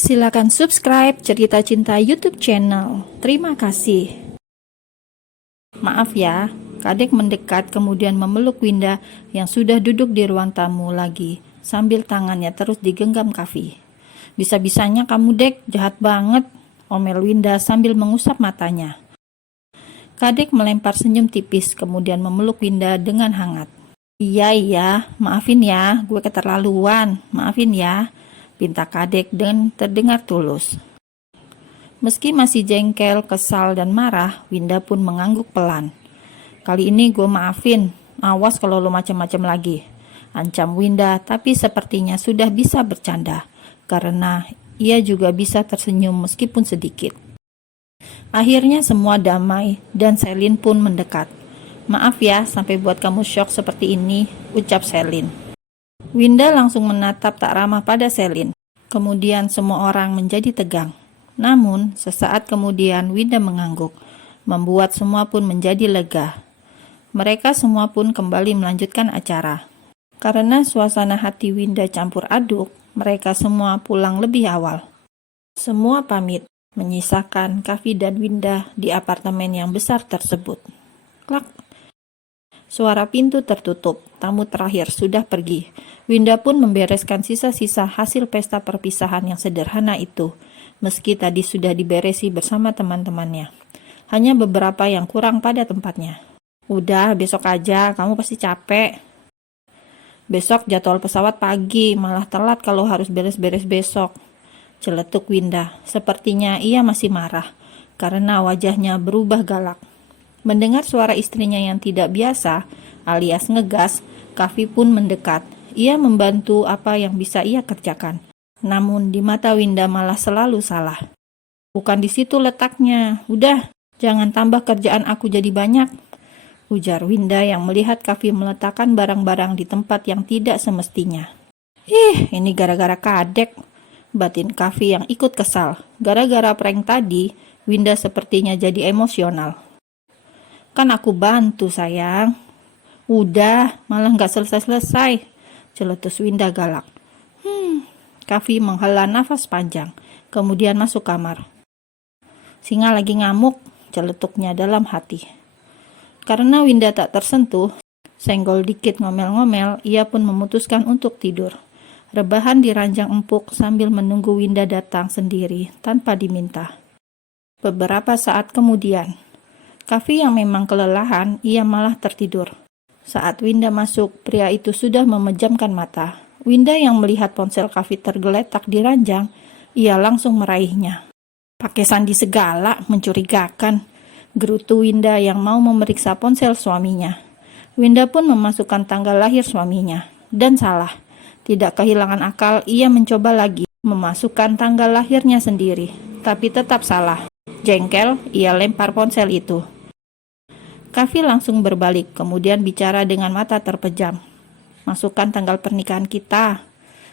Silakan subscribe Cerita Cinta YouTube channel. Terima kasih. Maaf ya, Kadek mendekat kemudian memeluk Winda yang sudah duduk di ruang tamu lagi, sambil tangannya terus digenggam Kavi. Bisa-bisanya kamu, Dek, jahat banget, omel Winda sambil mengusap matanya. Kadek melempar senyum tipis kemudian memeluk Winda dengan hangat. Iya, maafin ya, gue keterlaluan, maafin ya, pinta Kadek dan terdengar tulus. Meski masih jengkel, kesal, dan marah, Winda pun mengangguk pelan. Kali ini gue maafin, awas kalau lo macam-macam lagi. Ancam Winda, tapi sepertinya sudah bisa bercanda, karena ia juga bisa tersenyum meskipun sedikit. Akhirnya semua damai, dan Selin pun mendekat. Maaf ya, sampai buat kamu syok seperti ini, ucap Selin. Winda langsung menatap tak ramah pada Selin. Kemudian semua orang menjadi tegang. Namun, sesaat kemudian Winda mengangguk, membuat semua pun menjadi lega. Mereka semua pun kembali melanjutkan acara. Karena suasana hati Winda campur aduk, mereka semua pulang lebih awal. Semua pamit, menyisakan Kavi dan Winda di apartemen yang besar tersebut. Klak. Suara pintu tertutup, tamu terakhir sudah pergi. Winda pun membereskan sisa-sisa hasil pesta perpisahan yang sederhana itu. Meski tadi sudah diberesi bersama teman-temannya. Hanya beberapa yang kurang pada tempatnya. Udah, besok aja, kamu pasti capek. Besok jadwal pesawat pagi, malah telat kalau harus beres-beres besok. Celetuk Winda, sepertinya ia masih marah, karena wajahnya berubah galak. Mendengar suara istrinya yang tidak biasa, alias ngegas, Kavi pun mendekat. Ia membantu apa yang bisa ia kerjakan. Namun di mata Winda malah selalu salah. Bukan di situ letaknya. Udah, jangan tambah kerjaan aku jadi banyak, ujar Winda yang melihat Kavi meletakkan barang-barang di tempat yang tidak semestinya. Ini gara-gara Kadek, batin Kavi yang ikut kesal. Gara-gara prank tadi, Winda sepertinya jadi emosional. Kan aku bantu, sayang. Udah, malah gak selesai-selesai, celetus Winda galak. Kavi menghela nafas panjang, kemudian masuk kamar. Singa lagi ngamuk, celetuknya dalam hati. Karena Winda tak tersentuh, senggol dikit ngomel-ngomel, ia pun memutuskan untuk tidur. Rebahan di ranjang empuk sambil menunggu Winda datang sendiri tanpa diminta. Beberapa saat kemudian, Kavi yang memang kelelahan, ia malah tertidur. Saat Winda masuk, pria itu sudah memejamkan mata. Winda yang melihat ponsel Kavi tergeletak di ranjang, ia langsung meraihnya. Pakai sandi segala, mencurigakan, gerutu Winda yang mau memeriksa ponsel suaminya. Winda pun memasukkan tanggal lahir suaminya, dan salah. Tidak kehilangan akal, ia mencoba lagi memasukkan tanggal lahirnya sendiri, tapi tetap salah. Jengkel, ia lempar ponsel itu. Kavi langsung berbalik, kemudian bicara dengan mata terpejam. Masukkan tanggal pernikahan kita,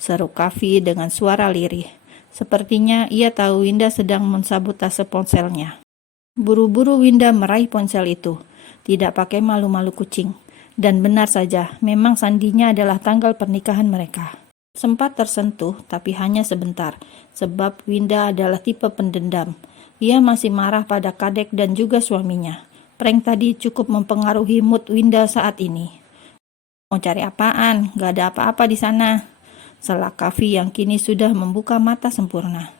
seru Kavi dengan suara lirih. Sepertinya ia tahu Winda sedang mensabotase ponselnya. Buru-buru Winda meraih ponsel itu, tidak pakai malu-malu kucing. Dan benar saja, memang sandinya adalah tanggal pernikahan mereka. Sempat tersentuh, tapi hanya sebentar, sebab Winda adalah tipe pendendam. Ia masih marah pada Kadek dan juga suaminya. Prank tadi cukup mempengaruhi mood Winda saat ini. Mau cari apaan? Gak ada apa-apa di sana, selak Kavi yang kini sudah membuka mata sempurna.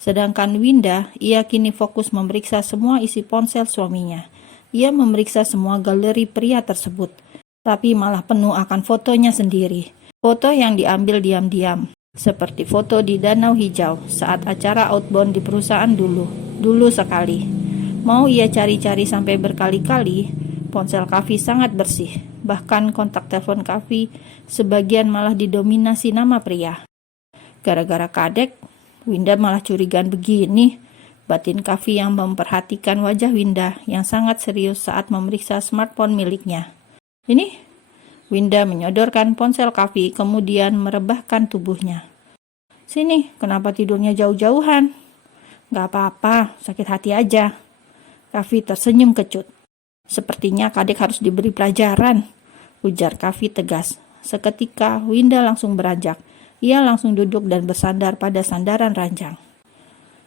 Sedangkan Winda, ia kini fokus memeriksa semua isi ponsel suaminya. Ia memeriksa semua galeri pria tersebut, tapi malah penuh akan fotonya sendiri. Foto yang diambil diam-diam, seperti foto di Danau Hijau saat acara outbound di perusahaan dulu sekali. Mau ia cari-cari sampai berkali-kali, ponsel Kavi sangat bersih. Bahkan kontak telepon Kavi sebagian malah didominasi nama pria. Gara-gara Kadek, Winda malah curigaan begini, batin Kavi yang memperhatikan wajah Winda yang sangat serius saat memeriksa smartphone miliknya. Ini, Winda menyodorkan ponsel Kavi kemudian merebahkan tubuhnya. Sini, kenapa tidurnya jauh-jauhan? Gak apa-apa, sakit hati aja. Kavi tersenyum kecut. Sepertinya Kadek harus diberi pelajaran, ujar Kavi tegas. Seketika Winda langsung beranjak. Ia langsung duduk dan bersandar pada sandaran ranjang.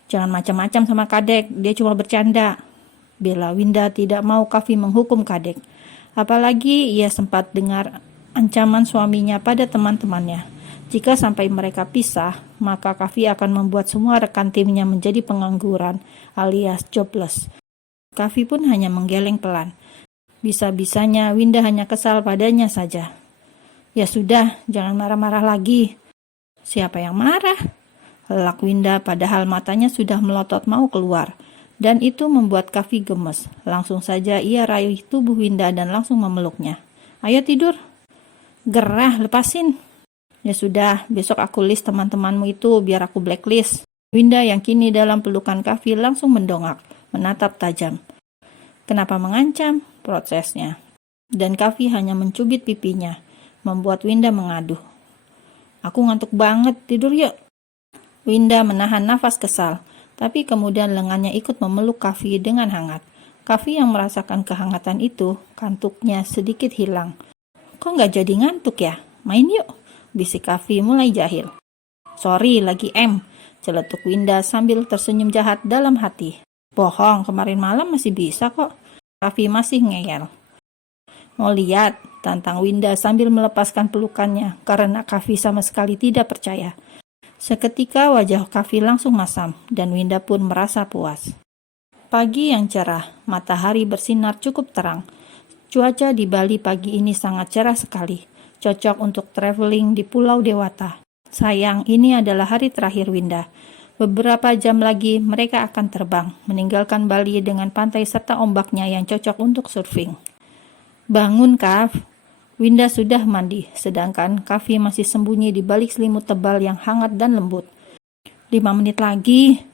Jangan macam-macam sama Kadek, dia cuma bercanda. Bela Winda tidak mau Kavi menghukum Kadek. Apalagi ia sempat dengar ancaman suaminya pada teman-temannya. Jika sampai mereka pisah, maka Kavi akan membuat semua rekan timnya menjadi pengangguran alias jobless. Kavi pun hanya menggeleng pelan. Bisa-bisanya Winda hanya kesal padanya saja. Ya sudah, jangan marah-marah lagi. Siapa yang marah? Lelak Winda padahal matanya sudah melotot mau keluar. Dan itu membuat Kavi gemes. Langsung saja ia raih tubuh Winda dan langsung memeluknya. Ayo tidur. Gerah, lepasin. Ya sudah, besok aku list teman-temanmu itu biar aku blacklist. Winda yang kini dalam pelukan Kavi langsung mendongak, menatap tajam. Kenapa mengancam? Prosesnya. Dan Kavi hanya mencubit pipinya, membuat Winda mengaduh. Aku ngantuk banget, tidur yuk. Winda menahan nafas kesal, tapi kemudian lengannya ikut memeluk Kavi dengan hangat. Kavi yang merasakan kehangatan itu, kantuknya sedikit hilang. Kok nggak jadi ngantuk ya? Main yuk, bisik Kavi mulai jahil. Sorry, lagi celetuk Winda sambil tersenyum jahat dalam hati. Bohong, kemarin malam masih bisa kok. Kavi masih ngeyel. Mau lihat, tantang Winda sambil melepaskan pelukannya karena Kavi sama sekali tidak percaya. Seketika wajah Kavi langsung masam dan Winda pun merasa puas. Pagi yang cerah, matahari bersinar cukup terang. Cuaca di Bali pagi ini sangat cerah sekali, cocok untuk traveling di Pulau Dewata. Sayang, ini adalah hari terakhir Winda. Beberapa jam lagi mereka akan terbang, meninggalkan Bali dengan pantai serta ombaknya yang cocok untuk surfing. Bangun, Kav. Winda sudah mandi, sedangkan Kavi masih sembunyi di balik selimut tebal yang hangat dan lembut. 5 menit lagi,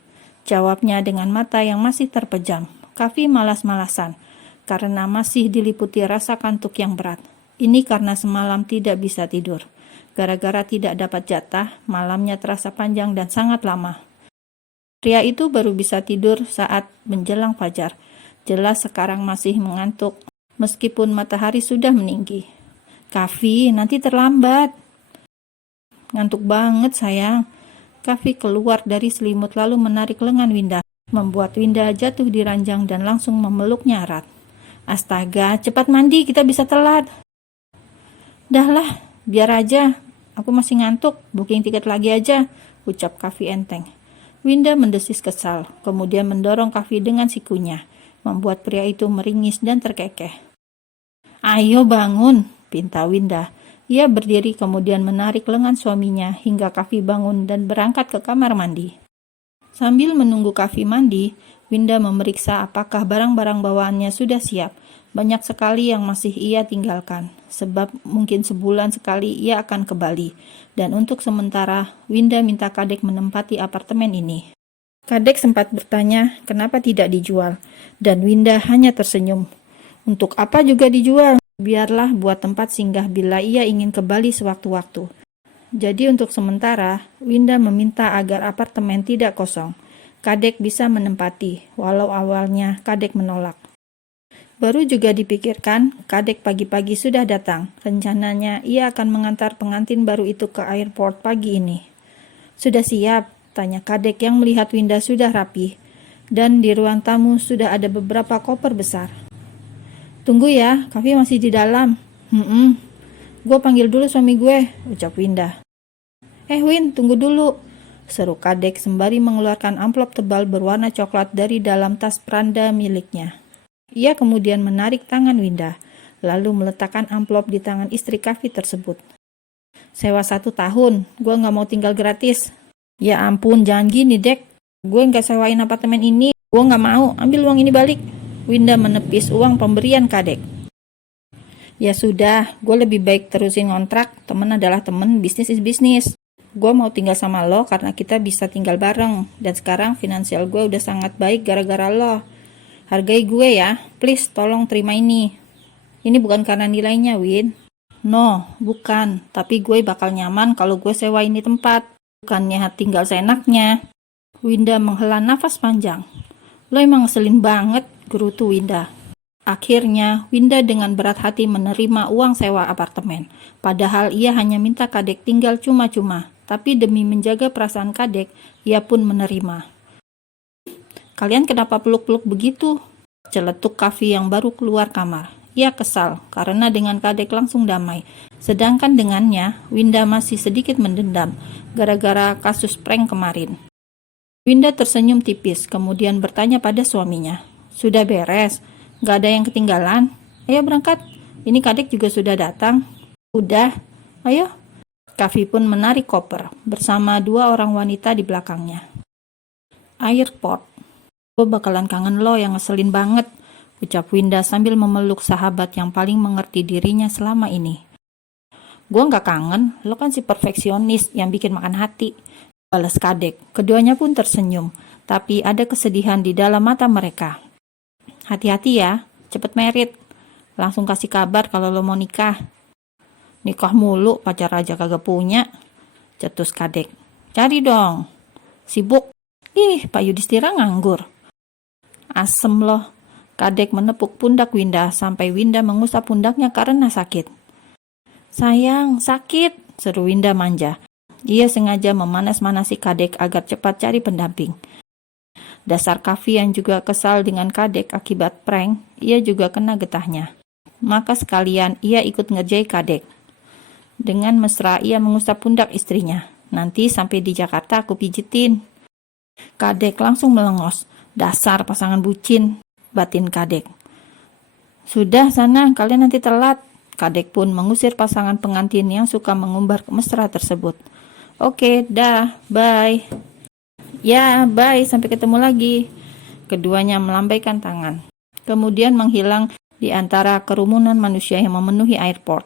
jawabnya dengan mata yang masih terpejam. Kavi malas-malasan, karena masih diliputi rasa kantuk yang berat. Ini karena semalam tidak bisa tidur. Gara-gara tidak dapat jatah, malamnya terasa panjang dan sangat lama. Pria itu baru bisa tidur saat menjelang fajar. Jelas sekarang masih mengantuk, meskipun matahari sudah meninggi. Kavi, nanti terlambat. Ngantuk banget sayang. Kavi keluar dari selimut lalu menarik lengan Winda, membuat Winda jatuh di ranjang dan langsung memeluknya erat. Astaga, cepat mandi, kita bisa telat. Dahlah, biar aja. Aku masih ngantuk, booking tiket lagi aja, ucap Kavi enteng. Winda mendesis kesal, kemudian mendorong Kavi dengan sikunya, membuat pria itu meringis dan terkekeh. Ayo bangun, pinta Winda. Ia berdiri kemudian menarik lengan suaminya hingga Kavi bangun dan berangkat ke kamar mandi. Sambil menunggu Kavi mandi, Winda memeriksa apakah barang-barang bawaannya sudah siap. Banyak sekali yang masih ia tinggalkan, sebab mungkin sebulan sekali ia akan ke Bali. Dan untuk sementara, Winda minta Kadek menempati apartemen ini. Kadek sempat bertanya kenapa tidak dijual, dan Winda hanya tersenyum. Untuk apa juga dijual? Biarlah buat tempat singgah bila ia ingin ke Bali sewaktu-waktu. Jadi untuk sementara, Winda meminta agar apartemen tidak kosong. Kadek bisa menempati, walau awalnya Kadek menolak. Baru juga dipikirkan, Kadek pagi-pagi sudah datang. Rencananya ia akan mengantar pengantin baru itu ke airport pagi ini. Sudah siap? Tanya Kadek yang melihat Winda sudah rapi. Dan di ruang tamu sudah ada beberapa koper besar. Tunggu ya, Kavi masih di dalam. Gue panggil dulu suami gue, ucap Winda. Win, tunggu dulu, seru Kadek sembari mengeluarkan amplop tebal berwarna coklat dari dalam tas Pranda miliknya. Ia kemudian menarik tangan Winda, lalu meletakkan amplop di tangan istri Kavi tersebut. Sewa 1 tahun, gue gak mau tinggal gratis. Ya ampun, jangan gini, Dek. Gue gak sewain apartemen ini, gue gak mau, ambil uang ini balik. Winda menepis uang pemberian Kadek. Ya sudah, gue lebih baik terusin ngontrak. Temen adalah temen, bisnis is bisnis. Gue mau tinggal sama lo karena kita bisa tinggal bareng. Dan sekarang finansial gue udah sangat baik gara-gara lo. Hargai gue ya, please tolong terima ini. Ini bukan karena nilainya, Win. No, bukan. Tapi gue bakal nyaman kalau gue sewa ini tempat. Bukannya tinggal seenaknya. Winda menghela nafas panjang. Lo emang ngeselin banget, gerutu Winda. Akhirnya, Winda dengan berat hati menerima uang sewa apartemen. Padahal ia hanya minta Kadek tinggal cuma-cuma. tapi demi menjaga perasaan Kadek, ia pun menerima. "Kalian kenapa peluk-peluk begitu?" celetuk Kavi yang baru keluar kamar. Ia kesal karena dengan Kadek langsung damai, sedangkan dengannya Winda masih sedikit mendendam gara-gara kasus prank kemarin. Winda tersenyum tipis, kemudian bertanya pada suaminya, "Sudah beres? Gak ada yang ketinggalan? Ayo berangkat, ini Kadek juga sudah datang." "Udah, ayo." Kavi pun menarik koper bersama 2 orang wanita di belakangnya. Airport. "Gue bakalan kangen lo yang ngeselin banget," ucap Winda sambil memeluk sahabat yang paling mengerti dirinya selama ini. "Gue gak kangen, lo kan si perfeksionis yang bikin makan hati," balas Kadek. Keduanya pun tersenyum, tapi ada kesedihan di dalam mata mereka. "Hati-hati ya, cepet merit. Langsung kasih kabar kalau lo mau nikah." "Nikah mulu, pacar aja kagak punya," cetus Kadek. "Cari dong." "Sibuk." "Ih, Pak Yudhistira nganggur." "Asem loh." Kadek menepuk pundak Winda sampai Winda mengusap pundaknya karena sakit. "Sayang, sakit," seru Winda manja. Ia sengaja memanas-manasi Kadek agar cepat cari pendamping. Dasar Kavi yang juga kesal dengan Kadek akibat prank, ia juga kena getahnya. Maka sekalian ia ikut ngerjai Kadek. Dengan mesra ia mengusap pundak istrinya. "Nanti sampai di Jakarta aku pijitin." Kadek langsung melengos. "Dasar pasangan bucin," batin Kadek. "Sudah sana, kalian nanti telat." Kadek pun mengusir pasangan pengantin yang suka mengumbar mesra tersebut. "Oke, dah, bye." "Ya, bye, sampai ketemu lagi." Keduanya melambaikan tangan, kemudian menghilang di antara kerumunan manusia yang memenuhi airport.